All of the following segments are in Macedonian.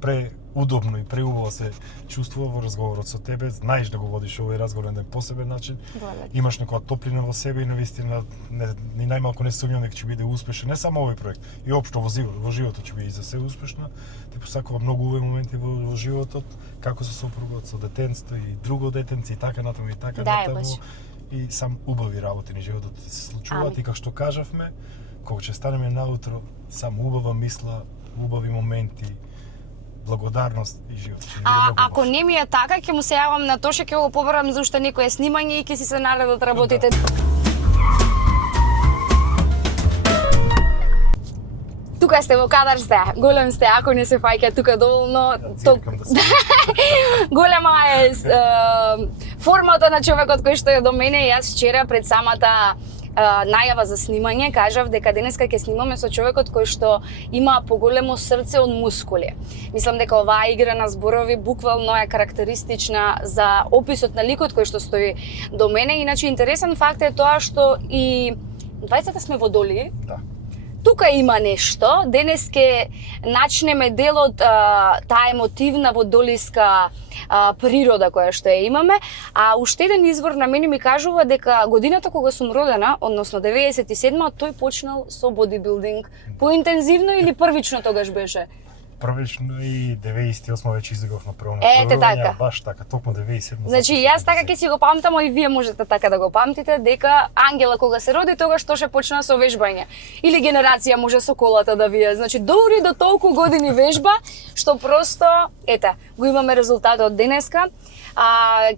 преудобно и преубаво се чувствува во разговорот со тебе, знаеш да го водиш овој разговор на еден посебен начин. Имаш некоја топлина во себе и навистина ни најмалку не сумњам дека ќе биде успешен не само овој проект, и општо во животот ќе биде и за се успешна. Ти посакува многу убави моменти во животот, како со сопругот, со детенство и друго детенце и така натаму и така натаму. И сам убави работи на животот се случуваат и како што кажавме, кога ќе станеме наутро, само убава мисла, убави моменти, благодарност и живот. Ако не ми е така, ќе му се јавам на Тоше, ќе го побарам за уште некое снимање и ќе си се наредат работите. Тука сте, во кадар сте, голем сте, ако не се фаќа тука доволно. Голема е формата на човекот кој што е до мене. Јас вчера пред самата најава за снимање кажав дека денеска ќе снимаме со човекот кој што има поголемо срце од мускули. Мислам дека оваа игра на зборови буквално е карактеристична за описот на ликот кој што стои до мене. Иначе интересен факт е тоа што и двајцата сме водолии. Да. Тука има нешто. Денес ќе начнеме дел од таа емотивна водолиска природа која што ја имаме, а уште еден извор на мене ми кажува дека годината кога сум родена, односно 97-ма, тој почнал со бодибилдинг. Поинтензивно или првично тогаш беше? Првично и 98 веќе изиграв на прво така. Баш така, токму 97. Значи јас така ќе си го памтам, а и вие можете така да го памтите, дека Ангела кога се роди, тогаш тоше почна со вежбање. Или генерација може со колата да вие. Значи дури до толку години вежба, што просто, ете, го имаме резултатот денеска.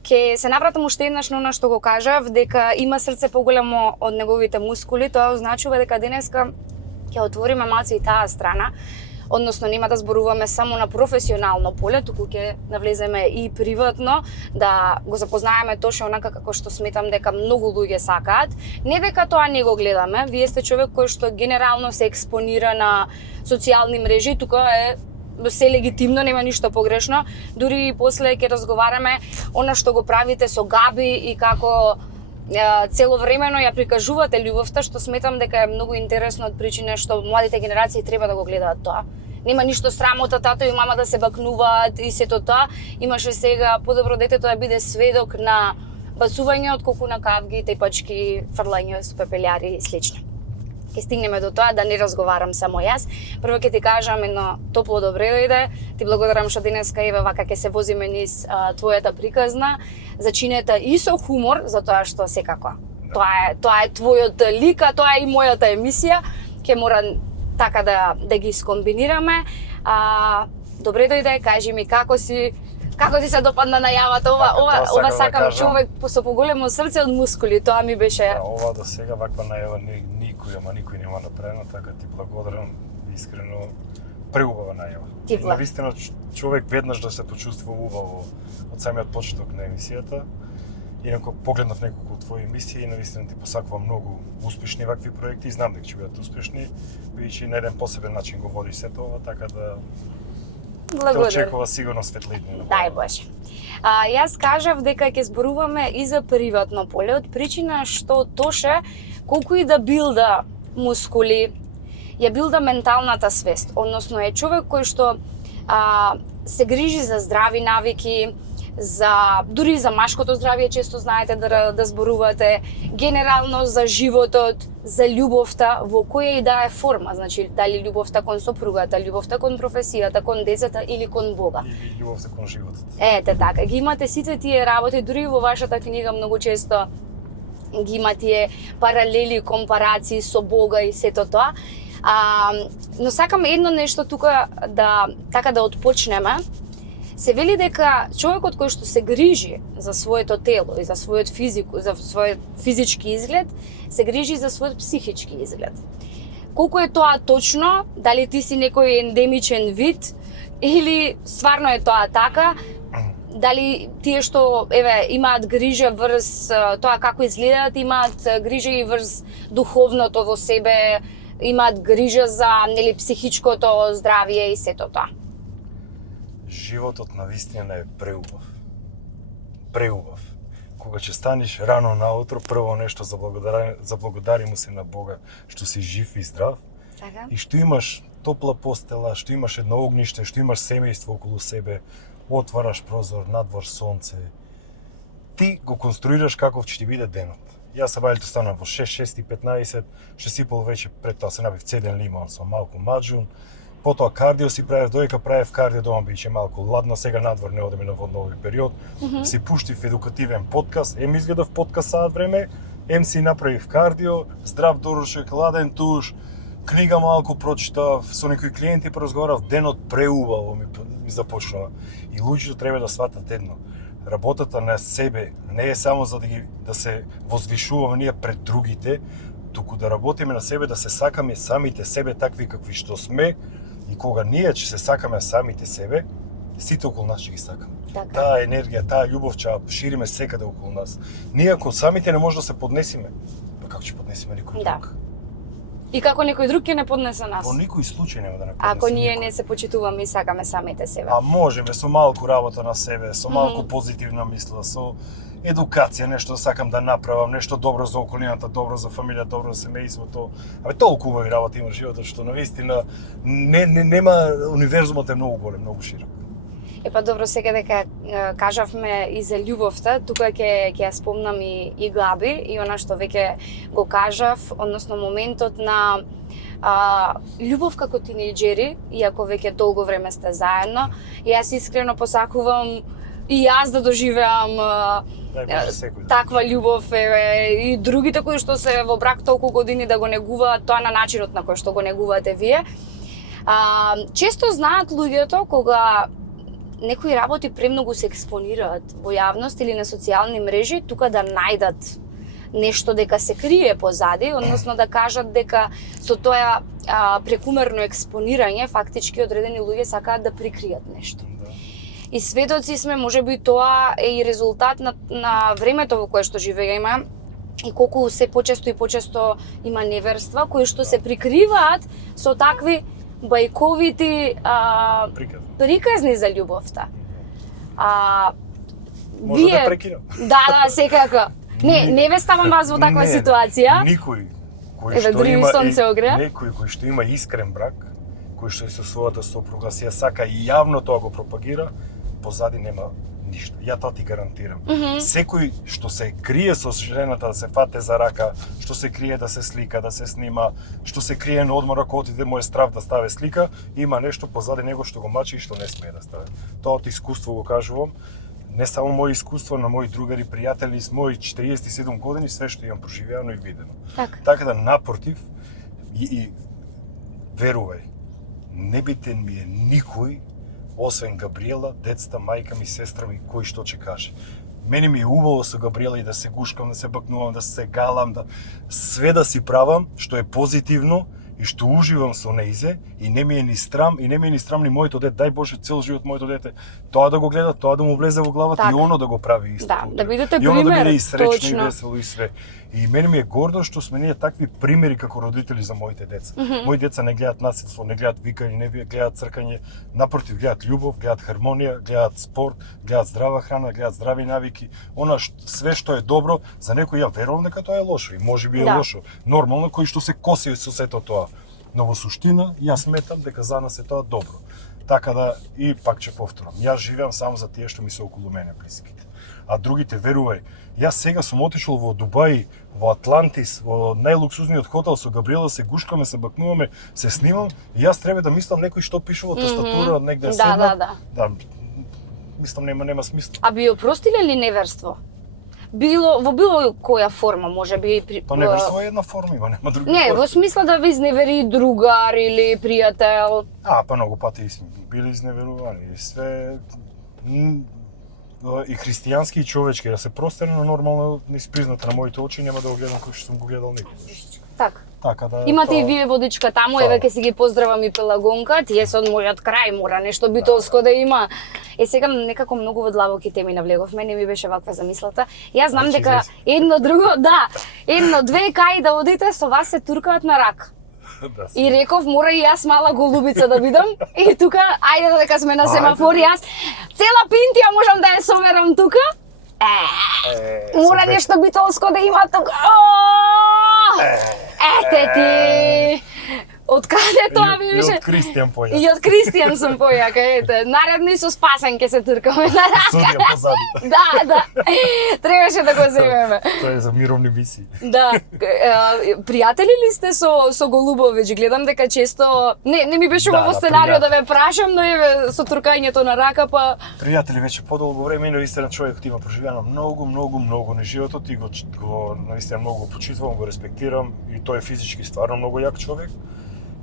Ќе се навратам уште еднаш на она што го кажав, дека има срце поголемо од неговите мускули. Тоа означува дека денеска ќе отвориме малце и таа страна. Односно, нема да зборуваме само на професионално поле, туку ќе навлеземе и приватно, да го запознаеме Тоше онака како што сметам дека многу луѓе сакаат. Не дека тоа не го гледаме, вие сте човек кој што генерално се експонира на социјални мрежи, тука е се легитимно, нема ништо погрешно. Дури и после ќе разговараме она што го правите со Габи и како целовремено ја прикажувате љубовта, што сметам дека е многу интересно од причина што младите генерации треба да го гледаат тоа. Нема ништо срамота тато и мама да се бакнуваат и сето тоа. Имаше сега подобро детето да биде сведок на бацување отколку на кавги, тепачки, фрлање со пепелјари и слично. Ќе стигнеме до тоа да не разговарам само јас. Прво ќе ти кажам едно топло добре дојде. Ти благодарам што денеска еве вака ќе се возиме низ твојата приказна, зачинета и со хумор, затоа што секако тоа е твојот лик, а тоа е и мојата емисија. Ќе мора така да ги скомбинираме. Добре дојде, кажи ми како ти се допадна најавата? Ова сакам човек со поголемо срце од мускули, тоа ми беше. Ова до сега ваква најава никој нема направено, така ти благодарам искрено, преубава најава. Навистина човек веднаш да се почувствува убаво од самиот почеток на емисијата. Инако погледнав неколку твои емисии и навистина ти посакувам многу успешни вакви проекти и знам дека ќе бидат успешни, бидејќи на еден посебен начин го водиш сето ова, така да те очекува сигурно светлина. Дај Боже. Јас кажав дека ќе зборуваме и за приватно поле, од причина што Тоше, колку и да билда мускули, ја билда менталната свест, односно е човек кој што се грижи за здрави навики, дури за машкото здравје, често знаете да зборувате, генерално за животот, за љубовта, во која и да е форма, значи дали љубовта кон сопругата, љубовта кон професијата, кон децата или кон Бога. Или љубовта кон животот. Ете така, ги имате сите тие работи, дури во вашата книга многу често ги има тие паралели, компарации со Бога и сето тоа. Но сакам едно нешто тука да отпочнеме. Се вели дека човекот кој што се грижи за своето тело и за својот физички изглед, се грижи за својот психички изглед. Колку е тоа точно, дали ти си некој ендемичен вид или стварно е тоа така, дали тие што имаат грижа врз тоа како изгледаат, имаат грижа и врз духовното во себе, имаат грижа за психичкото здравје и сето тоа. Животот навистина е преубав. Преубав. Кога ќе станеш рано наутро, прво нешто заблагодари му се на Бога што си жив и здрав Така. И што имаш топла постела, што имаш едно огниште, што имаш семејство околу себе, отвараш прозор, надвор сонце. Ти го конструираш каков ќе ти биде денот. Јас сабајлето станам во 6:15, 6:30 вече пред тоа се набив цеден лимон со малку маџун. Потоа кардио си правев, доека правев кардио дома биќе малку ладно, сега надвор не одеме на воднови период. Си пуштив едукативен подкаст, ем изгледав подкаст саат време, ем си направив кардио, здрав дорушек, ладен туш, книга малку прочитав, со некои клиенти поразговарав, денот преубаво ми започнува. И луѓето треба да сватат едно. Работата на себе не е само за да се возвишуваме ние пред другите, туку да работиме на себе, да се сакаме самите себе такви какви што сме, и кога ние ќе се сакаме самите себе, сите околу нас ќе ги сакаме. Така. Таа енергија, таа љубов ќе шириме секаде околу нас. Ние ако самите не може да се поднесиме, па како ќе поднесиме некој Да. друг? И како некој друг ќе не поднесе нас. Во никој случај нема да не поднесе. Ако ние никој. не се почитуваме и сакаме самите себе. А можеме со малку работа на себе, со малку позитивна мисла, со едукација, нешто сакам да направам, нешто добро за околината, добро за фамилија, добро за семејството. Абе толку убави работи има животот што навистина нема, универзумот е многу голем, многу широк. Епа добро, сега дека кажавме и за љубовта, тука ќе ја спомнам и Габи и она што веќе го кажав, односно моментот на љубов како тинејџери, иако веќе долго време сте заедно. Јас искрено посакувам и јас да доживеам таква љубов, и другите кои што се во брак толку години да го негуваат тоа на начинот на кој што го негувате вие. Често знаат луѓето кога некои работи премногу се експонираат во јавност или на социјални мрежи, тука да најдат нешто дека се крие позади, односно да кажат дека со тоа прекумерно експонирање фактички одредени луѓе сакаат да прикријат нешто. И сведоци сме, можеби тоа е и резултат на времето во кое што живееме и колку се почесто и почесто има неверства кои што се прикриваат со такви бајковити приказни за љубовта. Може да прекинам. Да, секако. Не ве ставам вас во таква ситуација. Никој кој што има искрен брак, кој што е со својата сопруга се сака и јавно тоа го пропагира, позади нема ништо. Ја тоа ти гарантирам. Секој што се крие со жената да се фате за рака, што се крие да се слика, да се снима, што се крие на одморок, отиде мој страв да стави слика, има нешто позади него што го мачи и што не смее да стави. Тоа од искуство го кажувам. Не само мој искуство, на мои другари, пријатели, с мои 47 години, све што имам проживеано и видено. Така да, напротив, и верувај, не битен ми е никој, освен Габриела, децата, мајка ми, сестра ми, кој што ќе каже. Мене ми е убаво со Габриела и да се гушкам, да се бакнувам, да се галам, да све да си правам, што е позитивно, и што уживам со неизе, и не ми е ни страм, и не ми е ни страм ни моето дете, дај Боже цел живот моето дете, тоа да го гледа, тоа да му влезе во главата и оно да го прави исто. Да бидете пример, и оно да биде и среќно точно. И весело и све. И мене ми е гордо што сме ние такви примери како родители за моите деца. Мои деца не гледат насилство, не гледат викање, не гледат цркање, напротив гледат љубов, гледат хармонија, гледат спорт, гледат здрава храна, гледат здрави навики, она све што е добро, за некој ја верувам дека тоа е лошо и можеби е лошо. Нормално кој што се коси со сето тоа. Но во суштина, јас сметам дека за нас е тоа добро. Така да, и пак ќе повторам, јас живеам само за тие што ми се околу мене блиските. А другите, верувај, јас сега сум отишол во Дубај, во Атлантис, во најлуксузниот хотел со Габриела, се гушкаме, се бакнуваме, се снимам, и јас треба да мислам некој што пише во тастатура, негде седна. Да, мислам нема смисла. А би опростиле ли неверство? Во било која форма, може би... Па неверство е една форма, има, нема други. Не, во смисла да ви изневери другар или пријател. Па многу пати сме били изневерувани. Све... И христијански и човечки, да се простено, но нормално не испризната на моите очи, нема да го гледам кој што сум го гледал некогаш. Така да. Имате и вие водичка таму, еве ќе си ги поздравам и Пелагонка, тие се од мојот крај, мора нешто битолско да има. Сега некако многу во длабоки теми навлеговме, не ми беше ваква замислата. Јас знам дека едно две кај да одите, со вас се туркаат на рак. И реков, мора и јас мала голубица да бидам. И тука, ајде дека сме на семафор, јас цела пинтија можам да ја соверам тука. Мора нешто битолско да има тука. Ете ти! Од каде тоа ми И беше? од Кристијан појака. И од Кристијан сум појака, ете. Наредно и со Спасен ќе се тркаме на рака. Судија позади. Да. Требаше да го земеме. Тоа е за мировни мисии. Да. Пријатели ли сте со Голубовиќ? Гледам дека често не ми беше Да, во да, сценарио да пријатели. ве прашам, но еве со тркањето на рака па Пријатели веќе подолго време, но истина човекот има преживено многу на животот и го наистина многу го почитувам, го респектирам и тој е физички стварно многу јак човек.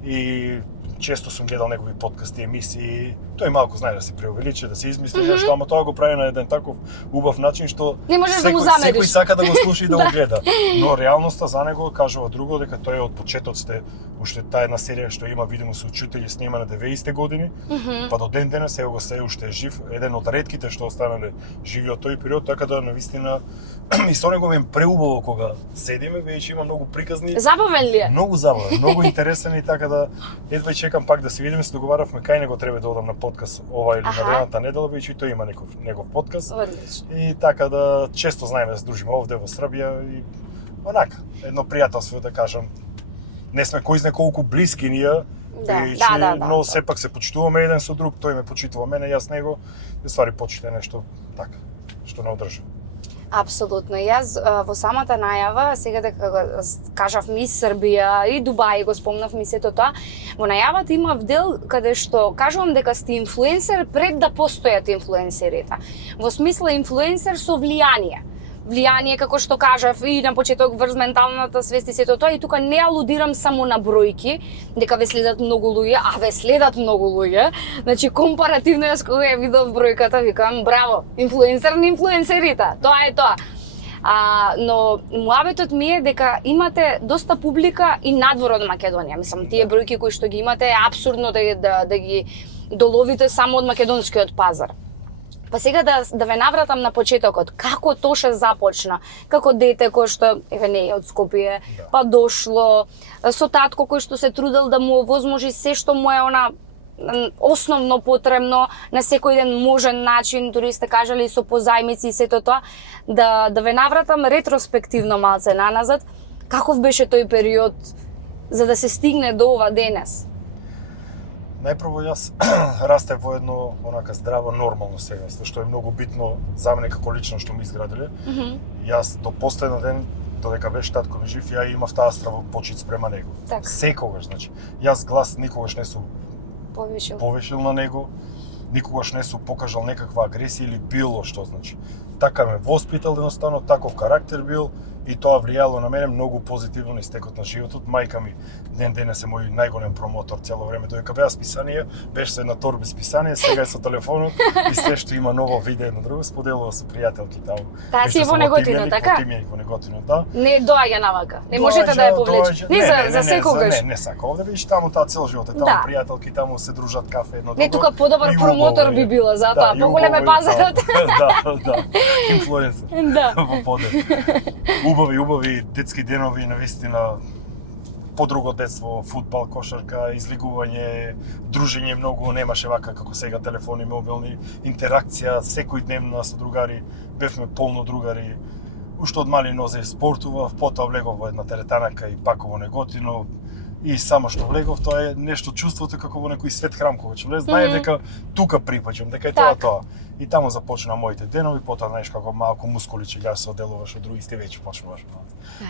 И често сум гледал негови подкасти, емисии. Тој малку знае да се преувеличи, да се измисли нешто, ама тоа го прави на еден таков убав начин што не можеш да му замериш. секој сака да го слуша и да го гледа. Но реалноста за него кажува друго, дека тој е од почетоците, уште таа една серија што има видимо со учители снима на 90-те години, па до ден денес сега го се уште е жив, еден од ретките што останале живи од тој период, така да навистина и со него ми е преубаво кога седиме, веќе има многу приказни. Забавен ли е? Многу забавен, многу интересен и така да едва чекам пак да се видиме, се договаравме кај него треба да одам на подкаст ова или на едната недела, веќе и тој има негов подкаст. Одлично. И така да често знаеме да се дружиме овде во Србија и онака, едно пријателство да кажам. Не сме кој знае колку блиски ние, но сепак се почитуваме еден со друг, тој ме почитува мене, јас него, и ствари почита нешто така, што не одржа. Апсолутно. Јас во самата најава, сега дека кажав Мис Србија и Дубај, го спомнав ми сето тоа, во најавата имав дел каде што кажувам дека сте инфлуенсер пред да постојат инфлуенсерите. Во смисла инфлуенсер со влијание. Влијание, како што кажав, и на почеток врз менталната свест и сето тоа, и тука не алудирам само на бројки, дека ве следат многу луѓе, а ве следат многу луѓе. Значи, компаративно јас кога ја видов бројката, викам, браво, инфлуенсер на инфлуенсерите, тоа е тоа. Но муабетот ми е дека имате доста публика и надвор од Македонија. Мислам, тие бројки кои што ги имате е апсурдно да ги доловите само од македонскиот пазар. Па сега да ве навратам на почетокот, како Тоше започна, како дете кој што еве не е од Скопје, па дошло со татко кој што се трудел да му овозможи се што му е она основно потребно на секој ден можен начин, дури сте кажали со позајмици и сето тоа, да ве навратам ретроспективно малце наназад, каков беше тој период за да се стигне до ова денес? Најпрво јас растев во едно онака здраво нормално семејство, што е многу битно за мене како лично што ми изградиле. Јас до последен ден, додека беше татко ми жив, ја имав таа страва почит спрема него. Так. Секогаш, значи. Јас глас никогаш не сум повишил на него, никогаш не сум покажал некаква агресија или било што, значи. Така ме воспитал едноставно, таков карактер бил и тоа влијало на мене многу позитивно на истекот на животот. Мајка ми ден денес е мој најголем промотор цело време, додека беа списанија, беше со една торба списанија, сега е со телефонот и се што има ново видео едно друго споделува со пријателки таму. Таа си е во Неготино, така? Во Неготино, да. Не доаѓа навака. Не можете да ја повлечете. Не за секогаш. Не сака. Овде видиш таму таа цел живот е таму пријателки, таму се дружат кафе едно друго. Не, тука подобар промотор би била за тоа, поголем е пазарот. Да. Инфлуенсер. Да. Во подет. Убави детски денови, навистина подруго детство, фудбал, кошарка, излигување, дружење многу, немаше вака како сега телефони мобилни, интеракција секојдневна со другари, бевме полно другари. Уште од мали нозе спортував, потоа влегов во една теретанака и пак во Неготино. И само што влегов, тоа е нешто чувството како во некој свет храм кога ќе влез, знае дека тука припаѓам, дека е тоа. И таму започна моите денови, потоа знаеш како малку мускули че ќе се оделуваш од другите веќе почнуваш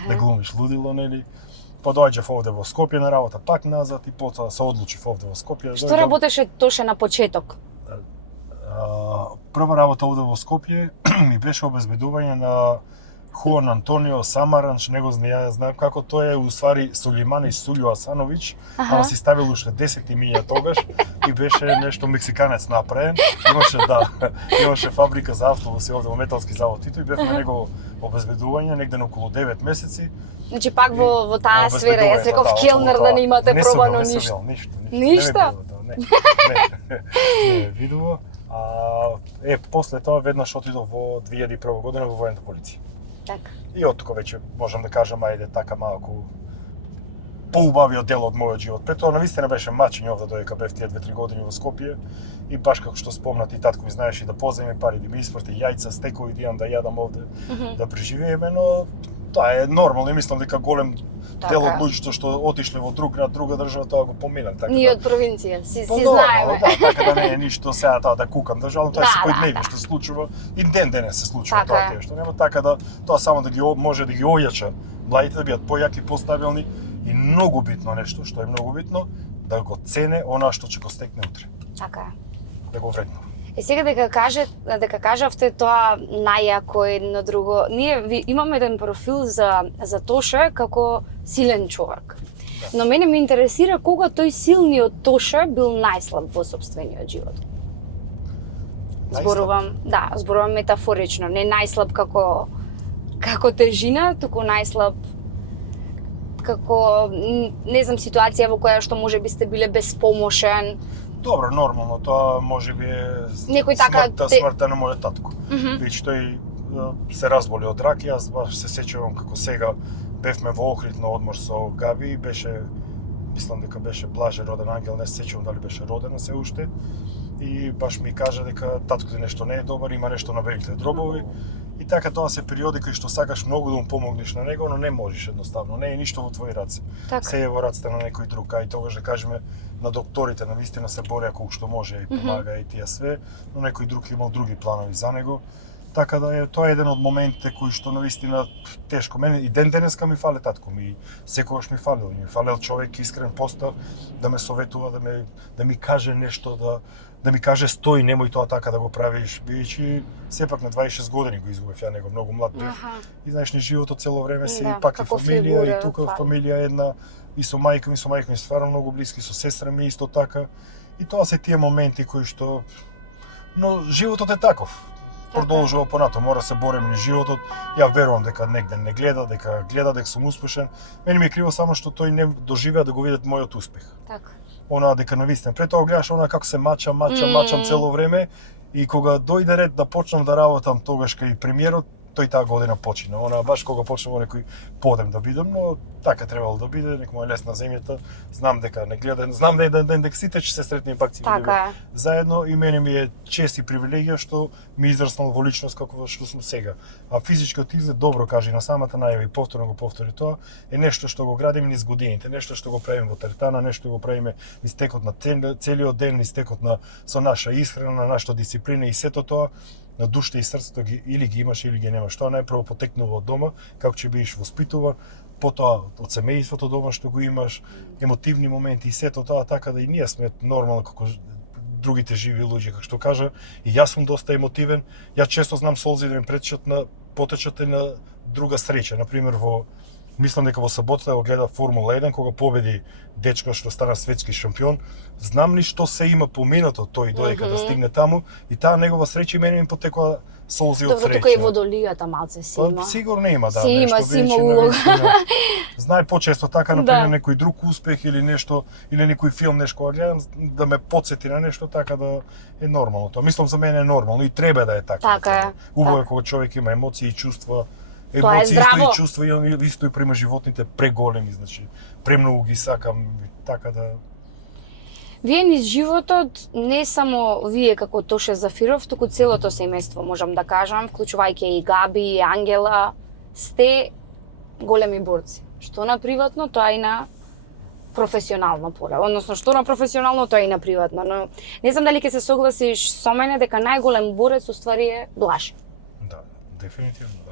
да глумиш лудило, нели? Па доаѓав овде во Скопје на работа пак назад и потоа се одлучив овде во Скопје. Што работеше Тоше на почеток? Прва работа овде во Скопје ми беше обезбедување на Хуан Антонио Самаранч, него знам како тој е уствари Сулейман и Сулјо Асановиќ, ама си ставил уште 10 имиња тогаш и беше нешто мексиканец направен. Имаше фабрика за автобуси овде во Металски завод и тој бевме него обезбедување негде на околу 9 месеци. Значи пак во таа сфера, јас реков келнер да не имате пробано ништо. Ништо? Не видово. После тоа веднаш отидов во 2001 година во војната полиција. Така. И од тука веќе можам да кажам, ајде така малку поубавиот дел од мојот живот. Пред тоа навистина беше мачење овде додека бев тие 2-3 години во Скопје и баш како што спомнат и татко ми знаеше и да поземе пари, да ми испрати јајца, стекови, да јадам овде, да преживееме, но Тоа е нормално и мислам дека голем дел од Така. луѓето што отишле во друга држава тоа го поминат, така Ние да. од провинција, си Нормално, знаеме. да, така да не е ништо сега тоа да кукам државно, тоа е Да, секојдневно да, што се случува и ден денес се случува Така тоа е. тие што нема, така да тоа само да ги може да ги ојача младите да бидат појаки, постабилни и многу битно нешто, што е многу битно, да го цене она што ќе го стекне утре, Така е. да го вреднува. Сега дека кажавте тоа најако едно друго, ние имаме еден профил за Тоше како силен човек. Да. Но мене ме интересира кога тој силниот Тоше бил најслаб во сопствениот живот. Зборувам метафорично, не најслаб како тежина, туку најслаб како не знам ситуација во која што можеби сте биле безпомошен. Добро, нормално, тоа можеби е Некој така смртта на мојот татко. Веќе тој се разболи од рак, јас баш се сеќавам како сега бевме во Охрид на одмор со Габи, беше, мислам дека беше блаже роден ангел, не се сеќавам дали беше родена се уште, и баш ми кажа дека таткото нешто не е добар, има нешто на белите дробови, и така тоа се периоди кои што сакаш многу да му помогнеш на него, но не можеш едноставно, не е ништо во твои раце. Така. Се е во рацете на некој друг, а и тогаш да кажеме на докторите на вистина се борија колку што може и помага и тие све, но некој друг имал други планови за него. Така да тоа е еден од моментите кои што навистина тешко. Мене и ден денеска ми фале татко ми, секогаш ми фалел човек искрен постав, да ме советува, да ми каже нешто, да ми каже стои, немој тоа така да го правиш, бидејќи сепак на 26 години го изгубев ја него, многу млад бев. И знаеш, ни животот цело време си пак и фамилија, и тука фамилија една, и со мајка ми стварно многу блиски, со сестра ми исто така. И тоа се тие моменти кои што, но животот е таков. Продолжува понатаму, мора се бориме низ животот. Ја верувам дека негде не гледа, дека сум успешен. Мене ми е криво само што тој не доживеа да го видат мојот успех. Така. Она дека навистина. Пред тоа гледаш она како се мачам цело време, и кога дојде ред да почнам да работам тогаш кај премиерот, тој таа година почина. Она баш кога почнам во некој подем да бидам, но така требало да биде, нека му е лесна земјата. Знам дека не гледа, знам дека сите ќе се сретнеме пак ќе бидеме заедно, и мене ми е чест и привилегија што ми израснал во личност како што сум сега. А физичкиот изглед, добро кажи на самата најава и повторно го повтори тоа, е нешто што го градиме низ годините, нешто што го правиме во теретана, нешто го правиме низ текот на целиот ден, низ текот со наша исхрана, на нашата дисциплина и сето тоа. На душата и срцето или ги имаш или ги немаш. Тоа најпрво потекнува од дома, како ќе бидеш воспитуван, потоа од семејството дома што го имаш, емотивни моменти и сето тоа, така да и ние сме нормално како другите живи луѓе, како што кажа, и јас сум доста емотивен. Ја често знам солзи да ми потечат на друга среќа, на пример мислам дека во саботата го гледа Формула 1 кога победи дечко што стана светски шампион. Знам ли што се има поминато тој додека да стигне таму, и таа негова среќа и мене ми потекоа солзи од среќа. Добро, тука и водолијата малце си има. Сигурно има, да, си има улога. Знае почесто така, например, некој друг успех или нешто, или некој филм нешто гледам, да ме потсети на нешто, така да е нормално тоа. Мислам за мене е нормално и треба да е така. Така е. Убаво е кога човек има емоции и чувства. Тоа е здраво. И чувства исто и према животните преголеми, значи премногу ги сакам, така да. Вие низ животот, не само вие како Тоше Зафиров, туку целото семејство, можам да кажам, вклучувајќи и Габи, и Ангела, сте големи борци. Што на приватно, тоа и на професионално поле. Односно, што на професионално, тоа и на приватно. Но не знам дали ќе се согласиш со мене дека најголем борец уствари е Блаже. Да, дефинитивно, да.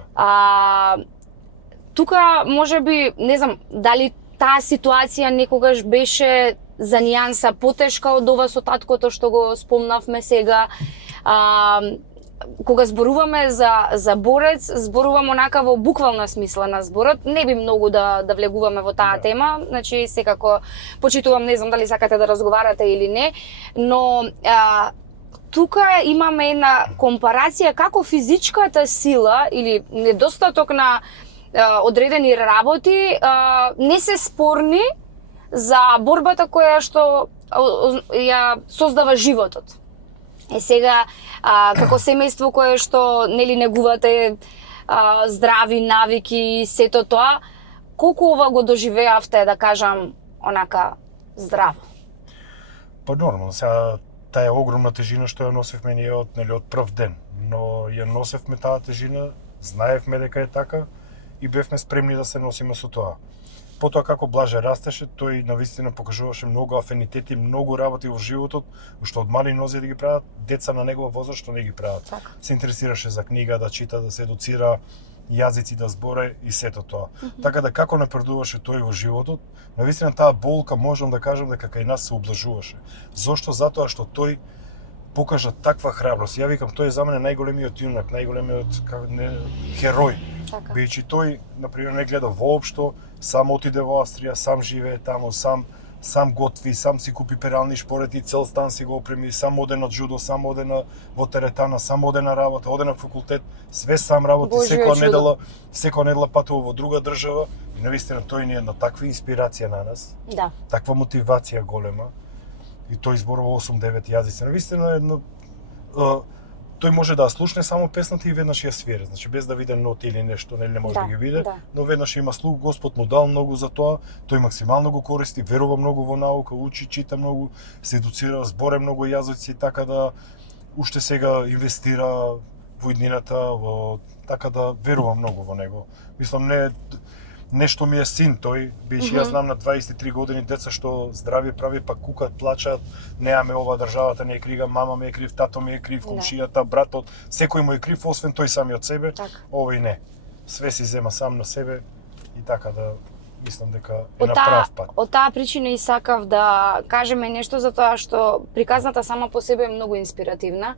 Тука, можеби, не знам, дали таа ситуација некогаш беше за нијанса потешка од ова со таткото што го спомнавме сега. Кога зборуваме за борец, зборувам онака во буквална смисла на зборот. Не би многу да влегуваме во таа тема, значи секако почитувам, не знам дали сакате да разговарате или не, но тука имаме една компарација како физичката сила или недостаток на одредени работи не се спорни за борбата која што ја создава животот. Сега, како семејство кое што нели негувате здрави навики и сето тоа, колку ова го доживеавте, да кажам, онака здраво? Па нормално, сега таа огромна тежина што ја носевме ние од прв ден, но ја носевме таа тежина, знаевме дека е така и бевме спремни да се носиме со тоа. Потоа како Блаже растеше, тој навистина покажуваше многу афинитети, многу работи во животот, што од мали нозе да ги прават, деца на негова возраст што не ги прават. Така. Се интересираше за книга, да чита, да се едуцира, јазици да зборе и сето тоа. Така да како напредуваше тој во животот, навистина таа болка можам да кажам дека кај нас се ублажуваше. Зошто? Затоа што тој покажа таква храброст. Ја викам, тој е за мене најголемиот јунак, најголемиот херој. Така. Бидејќи тој, например, не гледа воопшто, сам отиде во Австрија, сам живее таму, сам готви, сам си купи перални шпорети, цел стан си го опреми, сам оде на джудо, сам оде во теретана, сам оде на работа, оде на факултет, све сам работи, секоја недела патува во друга држава и навистина тој ни е на таква инспирација на нас. Да. Таква мотивација голема. И тој зборува 8-9 јазици. Навистина едно тој може да слушне само песната и веднаш ја свири, значи без да види ноти или нешто, не може да ги види, но веднаш има слух, Господ му дал многу за тоа, тој максимално го користи, верува многу во наука, учи, чита многу, се едуцира, зборе многу јазици, така да уште сега инвестира во иднината, така да верува многу во него. Мислам, нешто ми е син тој, бидејќи јас знам на 23 години деца што здрави прави, па кукат, плачат, неаме ова државата не е крива, мама ми е крив, тато ми е крив, комшијата, братот, секој му е крив, освен тој самиот себе, овој не. Све си зема сам на себе и така да мислам дека е на прав пат. Од таа причина и сакав да кажеме нешто за тоа што приказната сама по себе е многу инспиративна.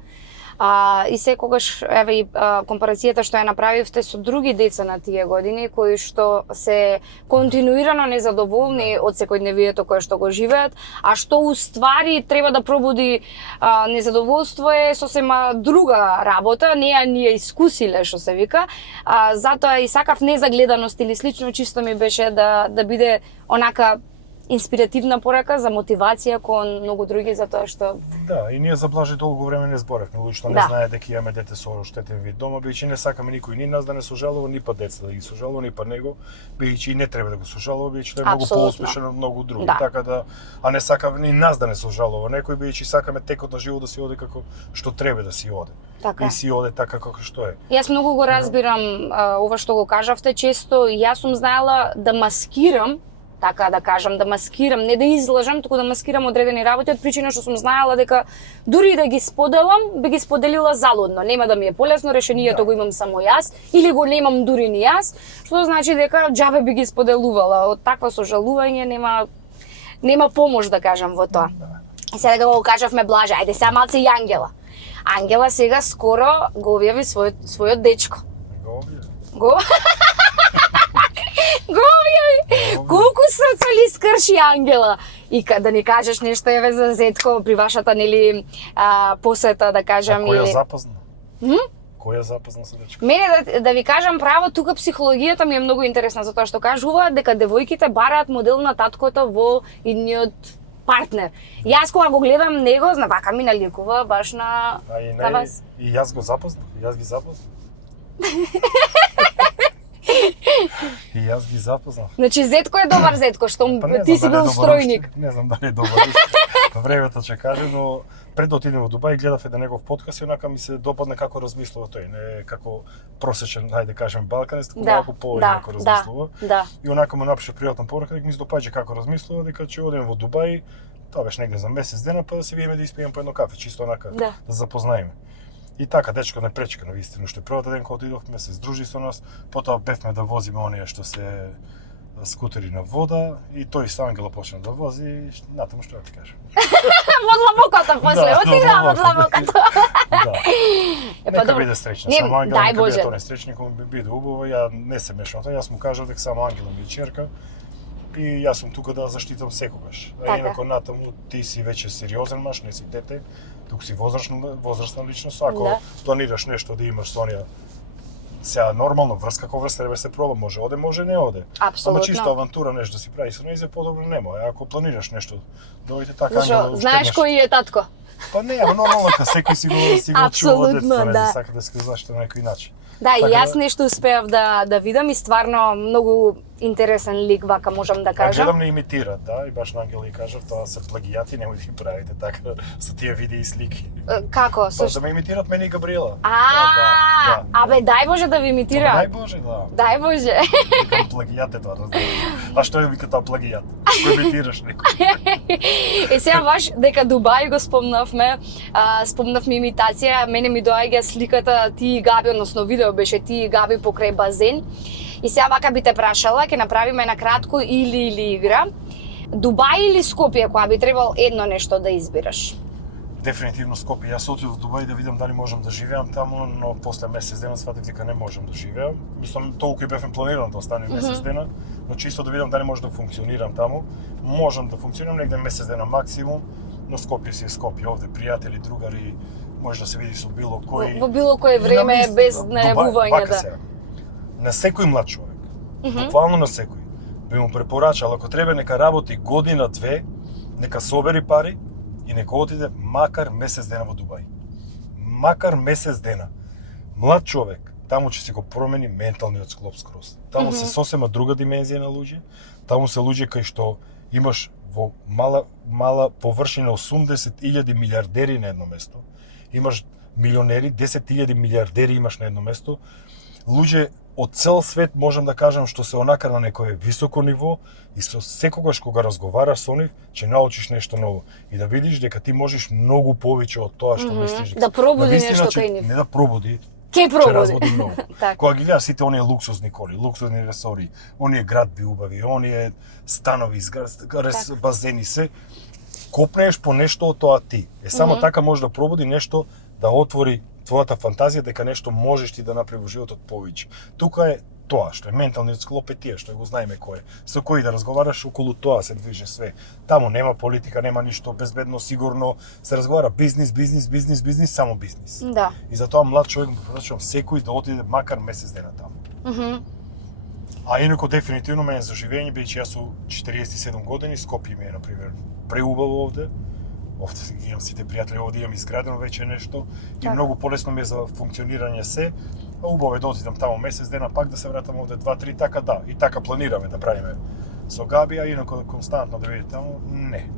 И секогаш, еве и компарацијата што ја направивте со други деца на тие години, кои што се континуирано незадоволни од секојдневието кое што го живеат, а што уствари треба да пробуди незадоволство е сосема друга работа, не ја искусиле, што се вика. Затоа и сакав незагледаност или слично, чисто ми беше да биде онака инспиративна порака за мотивација кон многу други, затоа што... Да, и ние за Блаже долго време не зборевме, лично не знае дека имаме дете со оштетен вид дома, бидејќи не сакаме никој ни нас да не сожалува, ни па деца да ги сожалува, ни па него, бидејќи и не треба да го сожалува, бидејќи тој е многу поуспешен од многу други, така да, а не сакаме ни нас да не сожалува некој, бидејќи сакаме текот на живот да си оде како што треба да си оде. Така. И си оде така како што е. Јас многу го разбирам ова што го кажавте, често јас сум знаела да маскирам, така да кажам, да маскирам, не да излажам, туку да маскирам одредени работи, од причина што сум знаела дека дури да ги споделам, би ги споделила залудно. Нема да ми е полесно, решението го имам само јас, или го немам дури ни јас, што значи дека џабе би ги споделувала. Од таква сожалување нема помош, да кажам, во тоа. И сега дека го кажавме Блаже, ајде сега малце и Ангела. Ангела сега скоро го објави својот дечко. Го објави. Колку срца ли скрши Ангела? И да ни кажеш нешто еве за Зетко при вашата нели посета, да кажам, или... Која запозна? Која запозна со дечко? Мене да ви кажам право, тука психологијата ми е многу интересна, затоа што кажуваат дека девојките бараат модел на таткото во идниот партнер. Јас кога го гледам него, вака ми наликува баш на вас. И јас го запознав, јас ги запознав. И јас ги запознав. Значи Зетко е добар Зетко, што ти си бил стројник. Не знам дали е добар. Времето ќе каже, но пред да отидем во Дубај гледав еден негов подкаст и онака ми се допадна како размислува тој, не како просечен, хајде кажем балканист, малку поинако размислува. И онака му напиша пријатна порака дека ми се допаѓа како размислува, дека ќе одиме во Дубај, тоа беше негде за месец дена, па да се видиме да испиеме по едно кафе, чисто онака да запознаеме. И така, дечко не пречка на вистина, што првата ден кога отидовме се здружи со нас, потоа бевме да возиме оние што се скутери на вода и тој со Ангела почна да вози и натаму што ја ти кажам. Во длабоката после, отида во длабоката. Да. Нека биде среќна, само Ангела нека биде тоа несреќна, кога би биде убаво, ја не се мешам тоа, јас му кажав дека само Ангела ми е черка и јас сум тука да заштитам секогаш. А инако натаму ти си веќе сериозен маж, не си дете, туку си возрастна личност, ако планираш нешто да имаш со неја, сега нормално врска како врска треба се проба, може оде, може не оде. Апсолутно. Ама чисто авантура нешто да си прави со неја, подобро нема. Ако планираш нешто, дојде така Ангела. Знаеш кој е татко? Па не, ама нормално секој си го чува детство, не сака да се зашто на некој начин. Да, и јас нешто успеав да видам и стварно многу интересен лик, вака можам да кажам. Гледам не имитират, да, и баш на Ангела и кажав, тоа се плагијати, немој да ги правите така со тие видеи и слики. Како? Да ме имитират мене и Габриела. Абе, дај Боже да ви имитира. Дај Боже, да. Дај Боже. Викам плагијат е тоа, разбираш. А што е вика тоа плагијат? Кој имитираш некој? Сега баш дека Дубај го спомнавме, спомнавме имитација, мене ми доаѓа сликата ти и Габи, односно видео беше ти и Габи покрај базен. И сега вака би те прашала, ќе направиме на кратко или игра. Дубај или Скопје, која би требал едно нешто да избираш? Дефинитивно Скопје. Јас отидов во Дубај да видам дали можам да живеам таму, но после месец дена сватив дека не можам да живеам. Мислам, толку и бевме планиран да останем месец дена, но чисто да видам дали може да функционирам таму. Можам да функционирам негде месец дена максимум, но Скопје си е Скопје, овде пријатели, другари, може да се види со било кој. Во било кое време без најавување, да. Сега, на секој млад човек, буквално на секој, би му препорачал, ако треба нека работи година, две, нека собери пари и нека отиде макар месец дена во Дубај. Макар месец дена. Млад човек, таму ќе се го промени менталниот склоп скроз. Таму се сосема друга димензија на луѓе, таму се луѓе кај што имаш во мала површина 80.000 милиардери на едно место. Имаш милионери, 10.000 милиардери имаш на едно место. Луѓе од цел свет можам да кажам што се онака на некое високо ниво и со секогаш кога разговараш со нив, ќе научиш нешто ново и да видиш дека ти можеш многу повеќе од тоа што мислиш. Да пробуди нешто кај нив. Не да пробуди, ќе пробуди. Ќе разбуди многу. Кога ги гледаш сите оние луксузни коли, луксузни ресори, оние градби убави, оние станови, базени се, копнеш по нешто од тоа ти. Само така може да пробуди нешто, да отвори твојата фантазија дека нешто можеш ти да направи во животот повеќе. Тука е тоа што е менталниот склоп е тие што го знаеме кој е. Со кој да разговараш, околу тоа се движи све. Таму нема политика, нема ништо, безбедно, сигурно, се разговара бизнис, само бизнис. Да. И затоа млад човек му препорачувам секој да отиде макар месец дена таму. А инаку дефинитивно мене за живење, бидејќи јас со 47 години, Скопје ми е на пример преубаво овде. Овде ги имам сите пријатели, овде имам изградено веќе нешто и многу полесно ми е за функционирање се. А убаво е да отидам таму месец дена, пак да се вратам овде 2-3, така да. И така планираме да правиме со Габи, а инаку константно да видите таму, не.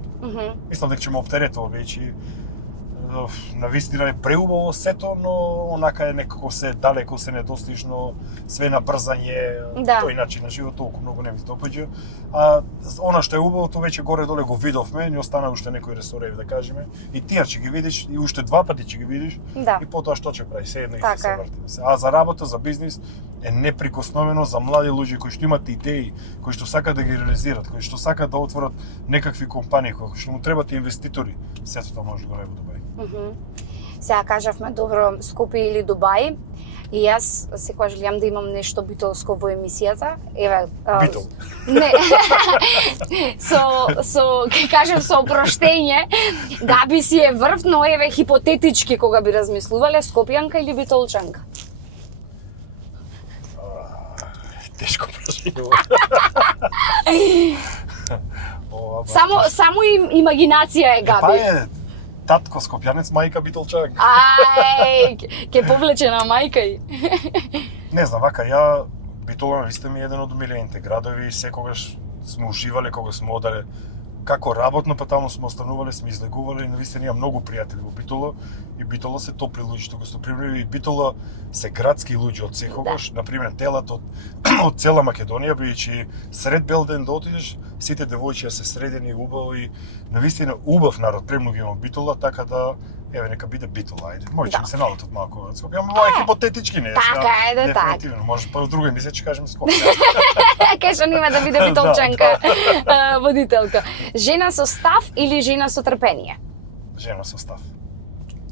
Мислам дека ќе ме оптеретува, бидејќи навистина е преубаво сето, но онака е некако се далеко, се недостижно, све на брзање, тој начин на живот толку многу не ми се допаѓа. А она што е убаво, тоа веќе горе-доле го видовме, ни остана уште некои ресореви да кажеме, и тие ќе ги видиш, и уште два пати ќе ги видиш, и потоа што ќе прави, се едно и се вртиме се. А за работа, за бизнис е неприкосновено за млади луѓе кои што имат идеи, кои што сакаат да ги реализират, кои што сакаат да отворат некакви компании, кои што му требаат инвеститори, сето тоа може да го прави во Дубај. Сега кажавме добро Скопје или Дубај и јас секогаш гледам да имам нешто битолско во емисијата. Еве, битол. Не. Ќе кажам со опроштење, Габи си е врв, но еве хипотетички кога би размислувале Скопјанка или битолчанка? Тешко прашање. Само имагинација е, Габи. Па е татко скопјанец, мајка битолчанка. Ај, ќе повлече на мајка и. Не знам, вака, ја Битола наистина ми е еден од омилените градови и секогаш сме уживале кога сме оделе како работно, па таму сме останувале, сме излегувале и навистина имам многу пријатели во Битола и Битола се топли луѓе што гостопримливи и Битола се градски луѓе од секогаш, например телат од цела Македонија, бидејќи сред бел ден да отидеш, сите девојчиња се средени убаво и навистина убав народ премногу има Битола, така да еве нека биде Битола, ајде. Може ми се налутат малку од Скопје, ама ова е хипотетички не. Така е, да така. Дефинитивно, може па друга емисија ќе кажеме Скопје. Кај нема да биде битолчанка водителка. Жена со став или жена со трпение? Жена со став.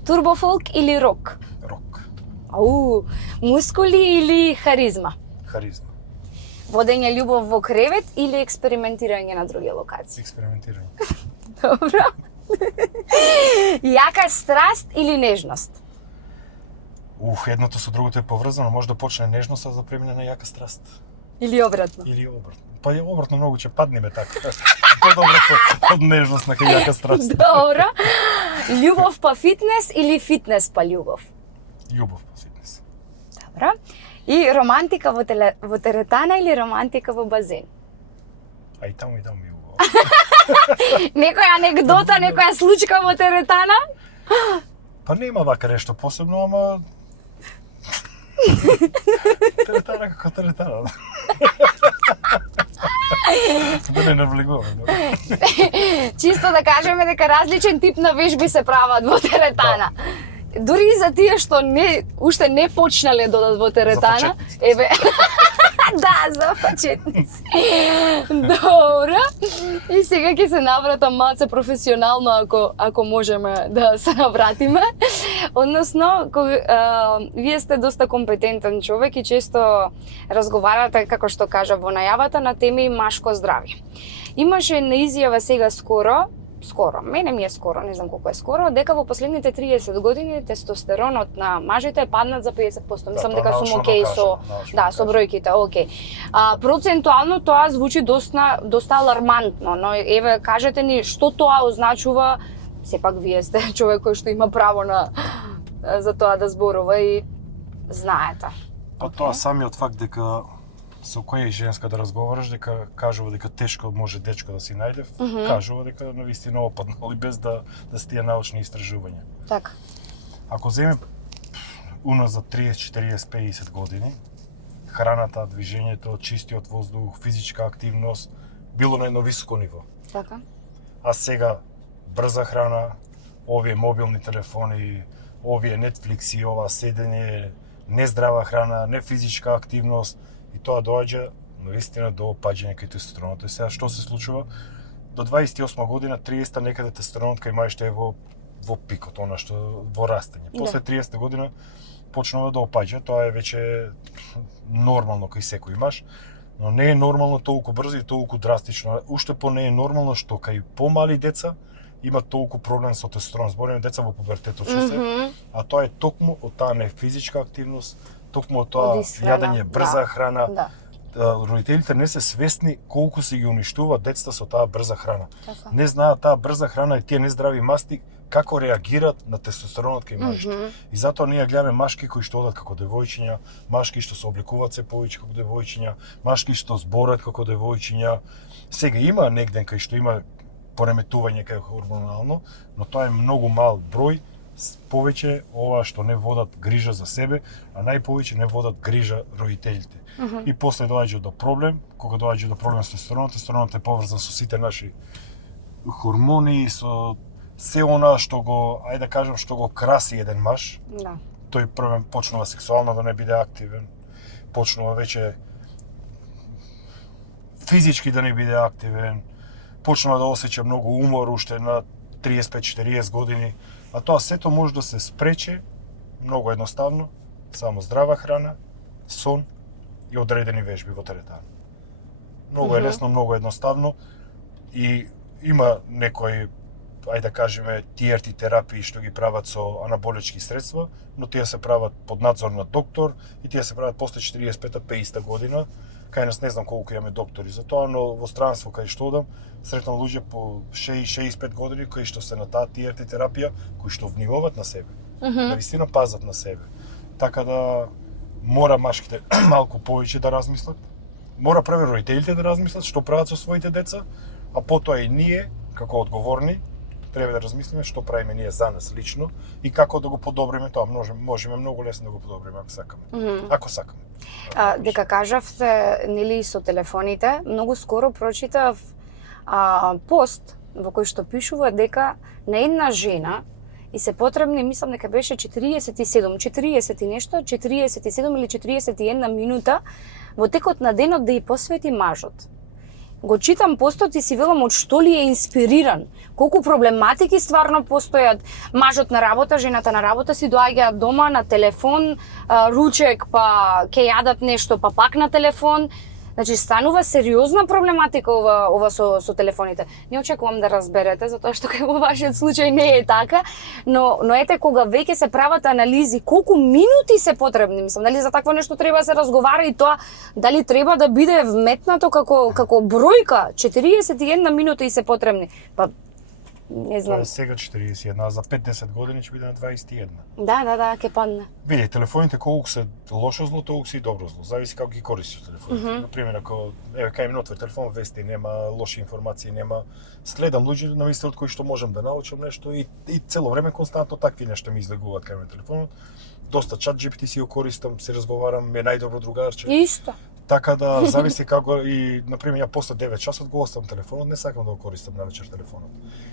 Турбофолк или рок? Рок. Мускули или харизма? Харизма. Водење љубов во кревет или експериментирање на други локации? Експериментирање. Добро. Јака страст или нежност? Едното со другото е поврзано, може да почне нежност, а да премине на јака страст. Или обратно? Или обратно. Па е обратно многу ќе паднеме така. Подобро од нежност на јака страст. Добро. Љубов па фитнес или фитнес па љубов? Љубов па фитнес. Добро. И романтика во теретана или романтика во базен? А и таму ми убаво. Некоја анегдота, некоја случка во теретана? Па нема вака нешто посебно, ама теретана како теретана. Да не навлегуваме. Чисто да кажеме дека различен тип на вежби се прават во теретана. Дури и за тие што уште не почнале да одат во теретана, еве да, за почетници. Добро. И сега ќе се навратам малце професионално ако можеме да се навратиме. Односно, вие сте доста компетентен човек и често разговарате, како што кажа во најавата, на теми машко здравје. Имаше една изјава сега скоро, мене ми е скоро, не знам колку е скоро, дека во последните 30 години тестостеронот на мажите е паднат за 50%. Мислам дека сум окей со бројките, окей. Процентуално тоа звучи доста алармантно, но еве кажете ни што тоа означува. Сепак вие сте човек кој што има право за тоа да зборува и знаете. Па тоа самиот факт дека со која женска да разговараш, дека кажува дека тешко може дечко да си најде, кажува дека навистина опаднали без да се тие научни истражувања. Така. Ако земе за 30, 40, 50 години, храната, движењето, чистиот воздух, физичка активност било на едно високо ниво. Така. А сега брза храна, овие мобилни телефони, овие Netflix и ова седење, нездрава храна, не физичка активност, и тоа доаѓа наистина до опаѓање кај тестостеронот. Сега што се случува? До 28 година, 30 некаде тестостеронот кај мајште е во пикот, она што во растење. После 30 година почнува да опаѓа, тоа е веќе нормално кај секој маж, но не е нормално толку брзо и толку драстично. Уште не е нормално што кај помали деца има толку проблем со тестостерон. Збориме деца во пубертетот што се, а тоа е токму од таа не физичка активност, токму од тоа јадење брза храна. Да. Родителите не се свесни колку се ги уништуваат децата со таа брза храна. Така. Не знаат таа брза храна и тие нездрави масти како реагираат на тестостеронот кај мажите. И затоа ние гледаме машки кои што одат како девојчиња, машки што се обликуваат се повеќе како девојчиња, машки што зборат како девојчиња. Сега има негден кај што има пореметување кај хормонално, но тоа е многу мал број. Повеќе ова што не водат грижа за себе, а најповеќе не водат грижа родителите. И после доаѓа до проблем, кога доаѓа до проблем со тестостеронот е поврзан со сите наши хормони, со се она што го, ајде да кажам, што го краси еден маж. Да. Тој првен почнува сексуално да не биде активен, почнува веќе физички да не биде активен, почнува да осеќа многу умор уште на 35-40 години. А тоа сето може да се спречи многу едноставно, само здрава храна, сон и одредени вежби во теретана. Многу е лесно, многу едноставно и има некои, ајде да кажеме, TRT терапии што ги прават со анаболички средства, но тие се прават под надзор на доктор и тие се прават после 45-50 година. Кај нас не знам колку имаме доктори за тоа, но во странство кај што одам, сретнам луѓе по 60-65 години кои што се на таа TRT терапија, кои што внимаваат на себе. Навистина пазат на себе. Така да мора машките малку повеќе да размислат. Мора прво родителите да размислат што прават со своите деца, а потоа и ние како одговорни треба да размислиме што правиме ние за нас лично и како да го подобриме тоа. Можеме многу лесно да го подобриме ако сакаме. Ако сакаме. Дека кажавте, нели, со телефоните, многу скоро прочитав пост во кој што пишува дека на една жена и се потребни, мислам дека беше 40 и нешто, 47 или 41 минута во текот на денот да ја посвети мажот. Го читам постот и си велам од што ли е инспириран, колку проблематики стварно постојат. Мажот на работа, жената на работа си доаѓаат дома на телефон, ручек, па ќе јадат нешто, па пак на телефон. Значи станува сериозна проблематика ова со телефоните. Не очекувам да разберете, затоа што кај во вашиот случај не е така, но ете кога веќе се прават анализи, колку минути се потребни, мислам, дали за такво нешто треба да се разговара и тоа дали треба да биде вметнато како бројка, 41 минути и се потребни. Па Не знам. Тоа е сега 41, а за 5-10 години ќе биде на 21. Да, ќе падне. Види, телефоните колку се лошо зло, толку се и добро зло. Зависи како ги користиш телефоните. Например, ако кај ми отвор телефон, вести нема, лоши информации нема, следам луѓе на мисли од кои што можам да научам нешто и цело време константно такви нешта ми излегуваат кај ми телефонот. Доста чат GPT си го користам, се разговарам, е најдобро другарче. Исто. Така да зависи како и например ја после 9 часот го оставам телефонот, не сакам да го користам навечер телефонот.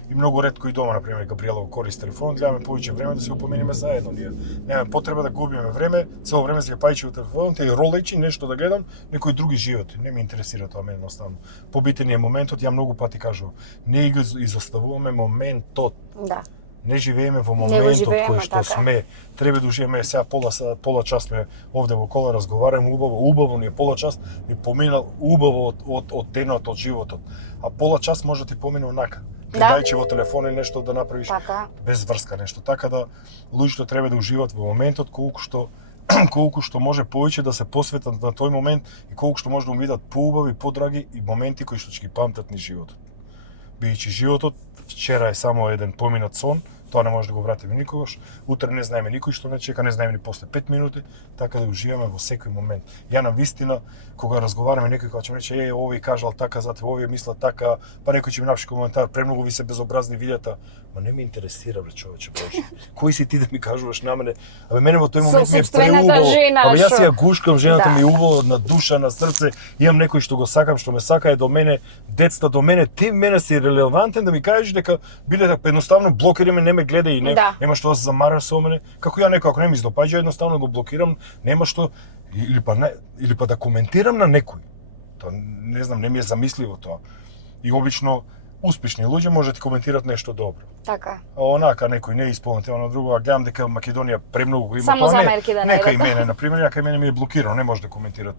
И многу ретко и дома, например, Габриела го користи телефонот, гледаме повеќе време да се го помениме заедно. Ние немаме потреба да губиме време, цело време се ја пајчи во телефонот и ролејчи нешто да гледам, некои други живот. Не ме интересира тоа мене едноставно. Побитен е моментот, ја многу пати кажувам, не го изоставуваме моментот. Да. Не живееме во моментот кој што сме. Треба да уживаме сега пола час сме овде во кола, разговараме убаво ни е пола час, ми поминал убаво од денот, од животот. А пола час може да ти помине онака. Гледајќи во телефон или нешто да направиш без врска нешто. Така да луѓето треба да уживаат во моментот колку што може повеќе да се посветат на тој момент и колку што може да му бидат поубави, подраги и моменти кои што ќе ги памтат ни животот. Бидејќи животот вчера е само еден поминат сон, тоа не може да го вратиме никогаш. Утре не знаеме никој што не чека, не знаеме ни после 5 минути, така да уживаме во секој момент. Ја на вистина, кога разговараме некој кога ќе ми рече овој кажал така, зате овој мисла така, па некој ќе ми напише коментар, премногу ви се безобразни видеата, ма не ме интересира бре човече, Боже. Кој си ти да ми кажуваш на мене? Абе мене во тој момент ми е преубаво. Абе јас ја гушкам, жената ми е убава на душа, на срце, имам некој што го сакам, што ме сака е до мене, децата до мене, ти мене си релевантен да ми кажеш дека биле така едноставно блокириме, не ме гледа и нема што да се замараш со мене. Како ја некој ако не ми издопаѓа, едноставно го блокирам, нема што или па да коментирам на некој. Тоа не знам, не ми е замисливо тоа. И обично успешни луѓе може да ти коментираат нешто добро. Така. А онака некој не исполнете на друго, а гледам дека Македонија премногу го има само тоа. Замерки да нека и мене, например, ја кај мене ми е блокирано, не може да коментираат.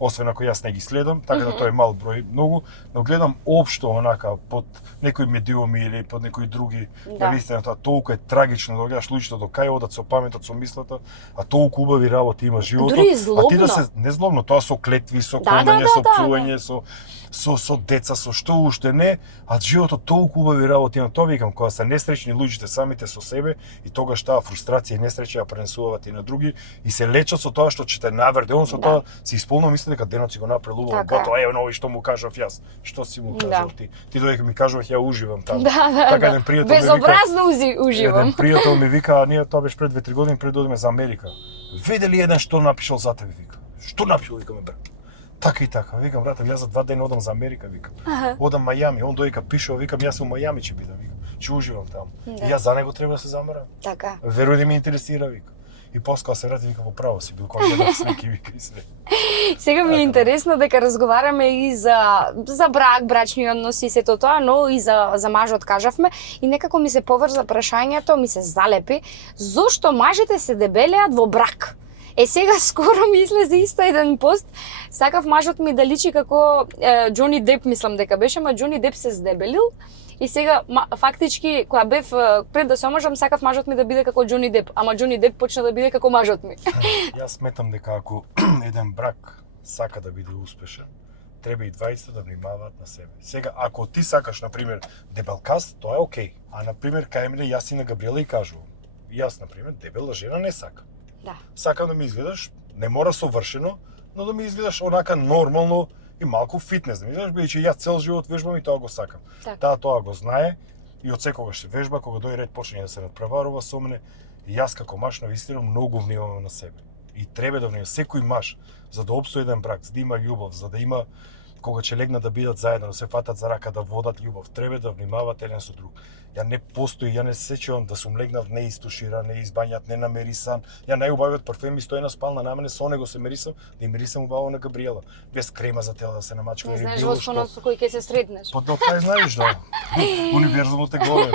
Освен ако јас не ги следам, така да тој е мал број многу, но гледам општо онака под некои медиуми или под некои други, навистина тоа толку е трагично да гледаш луѓето до кај одат со паметот, со мислата, а толку убави работи има животот. Дури злобно. А ти да се не злобно, тоа со клетви, со клонење, со псување, со деца, со што уште не, а животот толку убави работи има. Тоа викам, кога се несреќни луѓето самите со себе и тогаш таа фрустрација и несреќа ја пренесуваат и на други и се лечат со тоа што ќе те наврде, он со тоа се исполнува мисли дека денот си го направил убаво. Готово, ево нови што му кажав јас. Што си му кажав ти? Ти додека ми кажуваш ја уживам таму. Така еден пријател ми вика. Безобразно уживам. Еден пријател ми вика, ние тоа беше пред 2-3 години пред да одиме за Америка. Виде ли еден што напишал за тебе, вика. Што напишал, викаме брат. Така и така, викам брат, јас за 2 дена одам за Америка, викам. Одам Мајами, он доека пишува, викам јас у Мајами ќе бидам, викам. Ќе уживам таму. И јас за него треба да се замарам. Така. Веруј да ме интересира, викам. И после кога се врати, вика, во право си бил, кога гледав слики, вика и све. Сега ми е интересно дека разговараме и за брак, брачни односи и сето тоа, но и за мажот кажавме и некако ми се поврза прашањето, ми се залепи, зошто мажите се дебелеат во брак? Сега скоро ми излезе исто еден пост, сакав мажот ми да личи како Џони Деп, мислам дека беше, ма Џони Деп се здебелил. И сега, фактички, кога бев пред да се омажам, сакав мажот ми да биде како Џони Деп, ама Џони Деп почна да биде како мажот ми. Јас сметам дека ако еден брак сака да биде успешен, треба и двајцата да внимаваат на себе. Сега, ако ти сакаш, например, дебелкаст, тоа е окей. А, например, кај мене, јас и на Габриела и кажувам. Јас, например, дебела жена не сакам. Да. Сакам да ми изгледаш, не мора совршено, но да ми изгледаш онака нормално и малку фитнес, да ми изгледаш, бидејќи јас цел живот вежбам и тоа го сакам. Таа тоа го знае и од секогаш се вежба, кога дојде ред почне да се надпреварува со мене, и јас како маж навистина многу внимавам на себе. И треба да внимава секој маж за да опстои еден брак, за да има љубов, за да има кога ќе легнат да бидат заедно, да се фатат за рака, да водат љубов, треба да внимават еден со друг. Ја не постои, ја не се сеќавам да сум легнал не истуширан, не избањат, не намерисан. Ја најубавиот парфем ми стои на спална на мене, со него се мерисам, да и мерисам убаво на Габриела. Без крема за тело да се намачкам или било што. Не знаеш во сонот со кој ќе се сретнеш. Па тоа знаеш да. Универзумот е голем.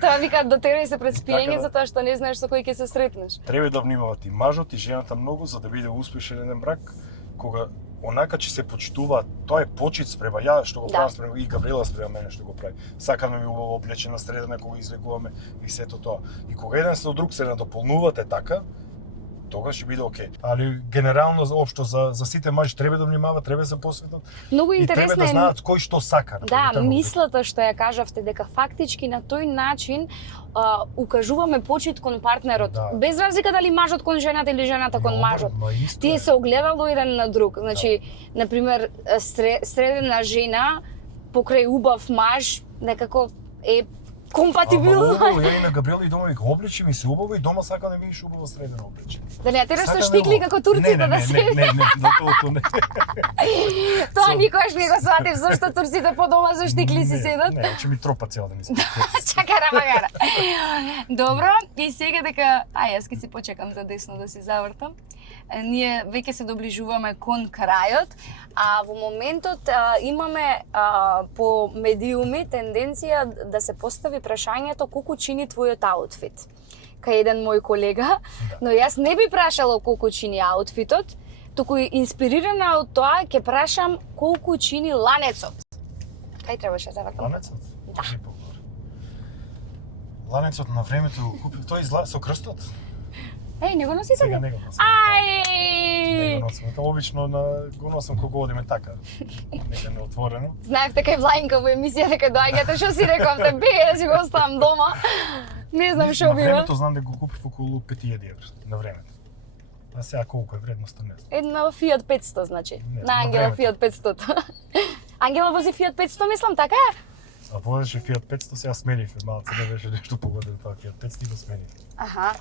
Тоа вика дотерај се пред спиење затоа што не знаеш со кој ќе се сретнеш. Треба да внимават и мажот и жената многу за да биде успешен еден брак, кога онака че се почитуваат, тоа е почит спрема ја што го правам спрема и Габриела спрема мене што го прави. Сакам да ми убаво облечена средена кога излегуваме и сето тоа. И кога еден со друг се надополнувате така, тогаш ќе биде окей. Али генерално општо за сите мажи треба да внимаваат, треба да се посветат. Многу И треба интересно да е знаат кој што сака. Да, мислата што ја кажавте дека фактички на тој начин укажуваме почит кон партнерот, Да. без разлика дали мажот кон жената или жената кон мажот. Тие се огледало еден на друг. Значи, на пример, средена жена покрај убав маж некако е компатибилна. Убаво, ја и на Габриела и дома вика, облечи ми се убаво и дома сакам да видиш убаво средено облече. Да не ја тераш со Сакам штикли убаво. како турците да се... Не, на тоа не. Тоа никогаш не го сватив, зашто турците по дома со штикли си седат. Не, ќе ми тропа цел ден испит. Чакара магара. Добро, и сега дека, јас ќе си почекам за десно да си завртам. Ние веќе се доближуваме кон крајот, а во моментот имаме по медиуми тенденција да се постави прашањето колку чини твојот аутфит. Кај еден мој колега, но јас не би прашала колку чини аутфитот, туку инспирирана од тоа ќе прашам колку чини ланецот. Кај требаше завртам? Ланецот? Да. Ланецот на времето купив тој со крстот. Не го носите Сега ли? не го носам. Ај! Не го носам. Тоа обично го носам кога одиме така. Некаде неотворено. Знаевте кај Влајнка во емисија дека доаѓате, што си рековте, бе, си го оставам дома. Не знам што На бива. времето знам дека го купив околу 5000 евра на времето. А сега колку е вредноста не знам. Една Fiat 500, значи. Не, На на Ангела времето. Fiat 500. Ангела вози Fiat 500, мислам, така е? А возеше Fiat 500, сега сменивме малце, не беше нешто погоден тоа Fiat 500 и го сменив. Аха.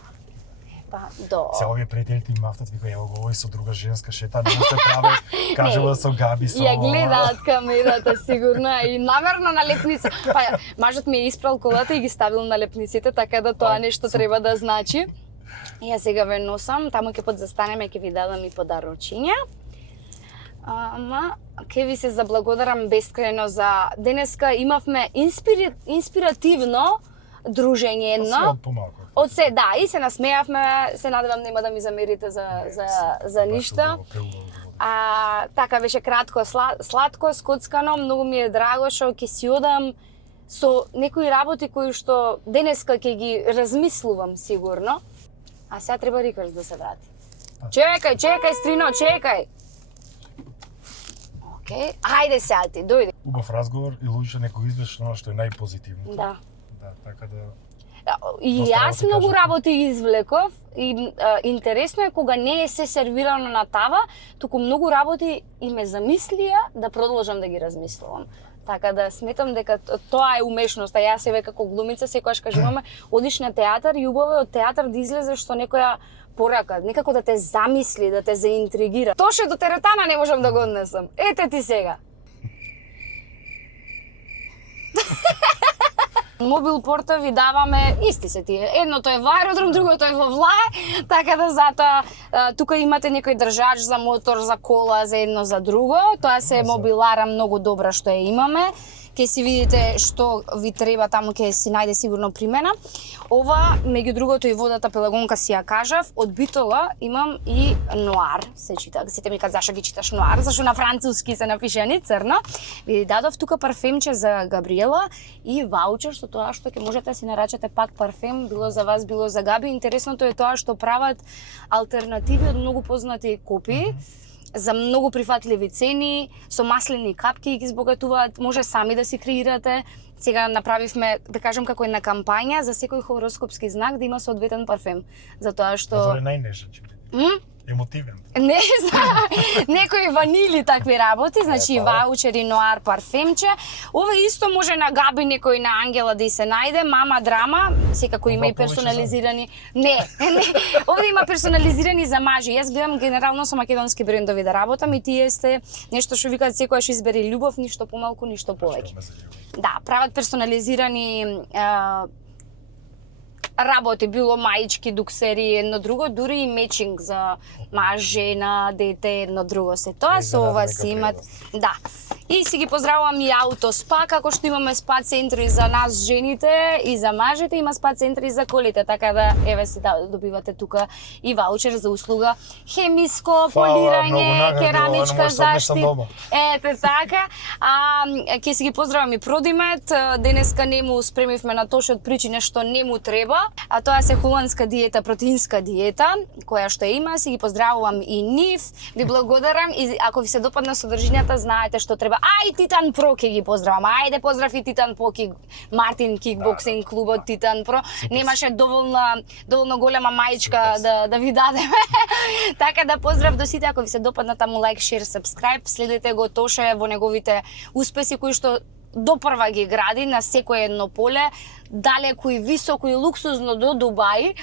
Па, до. Сега овие пријателите им мафтат, вика, ево го, овој со друга женска шета, не се праве, кажела со Габи, со... Ја гледаат камерата сигурно и намерно на лепница. Па мажот ми е испрал колата и ги ставил на лепниците, така да тоа нешто треба да значи. Ја сега ве носам, таму ќе подзастанеме, ќе ви дадам и подарочиња. Ама, ќе ви се заблагодарам бескрајно за денеска. Имавме инспиративно дружење едно. Од помалку. Од се, да, и се насмеавме, се надевам нема да ми замерите за ништо. Така беше кратко, сладко, скоцкано, многу ми е драго што ќе си одам со некои работи кои што денеска ќе ги размислувам сигурно. А сега треба Рикарс да се врати. Чекај, Стрино, чекај. Океј, ајде сега ти, дојди. Убав разговор и луѓето некој извлече она што е најпозитивно. Да. Да, така да... И Доста јас работи многу кажете. работи извлеков и интересно е кога не е се сервирано на тава, туку многу работи и ме замислија да продолжам да ги размислувам. Така да сметам дека тоа е умешност, а јас себе како глумица секогаш кажуваме, одиш на театар и убаво е од театар да излезеш со некоја порака, некако да те замисли, да те заинтригира. Тоше до теретана не можам да го однесам. Ете ти сега. Мобил порта ви даваме исти се тие. Едното е во аеродром, другото е во влае, така да затоа тука имате некој држач за мотор, за кола, за едно за друго. Тоа се мобилара многу добра што ја имаме. Ке си видите што ви треба, таму ќе си најде сигурно примена. Ова, меѓу другото и водата пелагонка си ја кажав, од Битола имам и нуар, се чита. Сите ми кажат зашо ги читаш нуар, зашо на француски се напишани црно. Ви дадов тука парфемче за Габриела и ваучер со тоа што ќе можете да си нарачате пак парфем, било за вас, било за Габи. Интересното е тоа што прават алтернативи од многу познати копии за многу прифатливи цени, со маслени капки ги збогатуваат, може сами да си креирате. Сега направивме, да кажам, како една кампања за секој хороскопски знак да има соодветен парфем. Затоа што... Тоа е најнежен ќе биде. Емотивен. Не знам, некои ванили такви работи, значи ваучери, нуар, парфемче. Ова исто може на Габи, некој на Ангела да и се најде, мама драма, секако има и персонализирани. Не, овде има персонализирани за мажи. Јас гледам генерално со македонски брендови да работам и тие сте нешто што викаат секојаш избери љубов, ништо помалку, ништо повеќе. Да, прават персонализирани работи, било маички, дуксери, едно друго, дури и мечинг за маж, жена, дете, едно друго се тоа, со ова си имат. Да. И си ги поздравувам и Аутоспа, како што имаме спа центри за нас жените и за мажите, има спа центри за колите, така да еве си добивате тука и ваучер за услуга хемиско полирање, керамичка заштит. Ете така. Ќе си ги поздравам и Продимет. Денеска не му спремивме на тоа што од причини што не му треба. а тоа се холандска диета, протеинска диета, која што има, си ги поздравувам и нив, ви благодарам и ако ви се допадна содржината, знаете што треба. Ај Титан Про ќе ги поздравам. Ајде поздрав и Титан Про, Мартин кикбоксинг клубот Титан Про. Немаше доволно голема маичка да ви дадеме. Така да поздрав до сите, ако ви се допадна таму лайк, шер, сабскрајб, следете го Тоше во неговите успеси кои што допрва ги гради на секое едно поле, далеку и високо и луксузно до Дубај.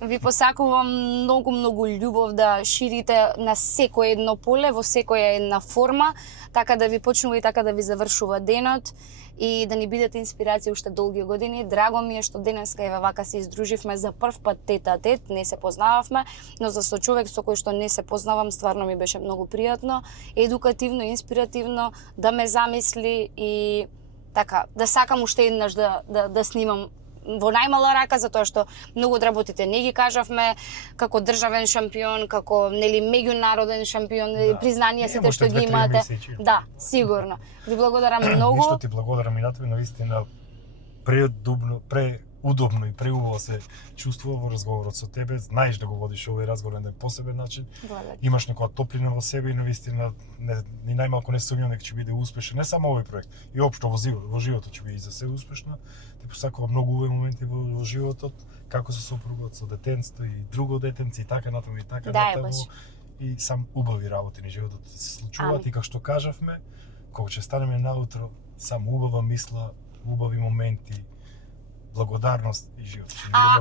Ви посакувам многу љубов да ширите на секое едно поле, во секоја една форма, така да ви почнува и така да ви завршува денот и да ни бидете инспирација уште долги години. Драго ми е што денеска еве вака се издруживме за прв пат тет-а-тет, не се познававме, но за со човек со кој што не се познавам, стварно ми беше многу пријатно, едукативно, инспиративно, да ме замисли и така, да сакам уште еднаш да снимам во најмала рака, затоа што многу од работите не ги кажавме, како државен шампион, како нели меѓународен шампион, признанија сите што ги имате. Да, сигурно. Ви благодарам многу. Ништо ти благодарам и на тебе, навистина преудобно и преубаво се чувствува во разговорот со тебе. Знаеш да го водиш овој разговор на посебен начин. Имаш некоја топлина во себе и навистина ни најмалку не сумњам дека ќе биде успешен не само овој проект, и општо во животот ќе биде за се успешна. Ти посакувам многу убави моменти во животот, како со сопругот, со детенство и друго детенце и така натаму и така натаму. И сам убави работи на животот се случуваат и како што кажавме, кога ќе станеме наутро, сам убава мисла, убави моменти, благодарност и живот.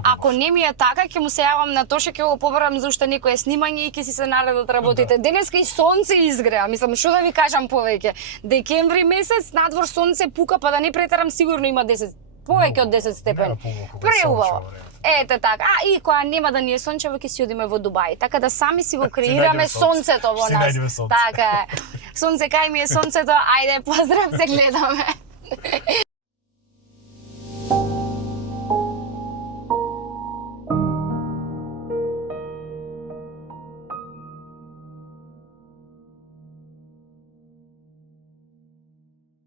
Ако не ми е така, ќе му се јавам на Тоше, ќе го побарам за уште некое снимање и ќе си се наредат работите. Денеска и сонце изгреа, мислам, што да ви кажам повеќе. Декември месец, надвор сонце пука, па да не претерам, сигурно има 10, повеќе од 10 степени. Преубаво. Ете така. И која нема да ни е сончево, ќе си одиме во Дубај. Така да сами си го креираме сонцето во нас. Така е. Сонце, кај ми е сонцето, ајде, поздрав, се гледаме.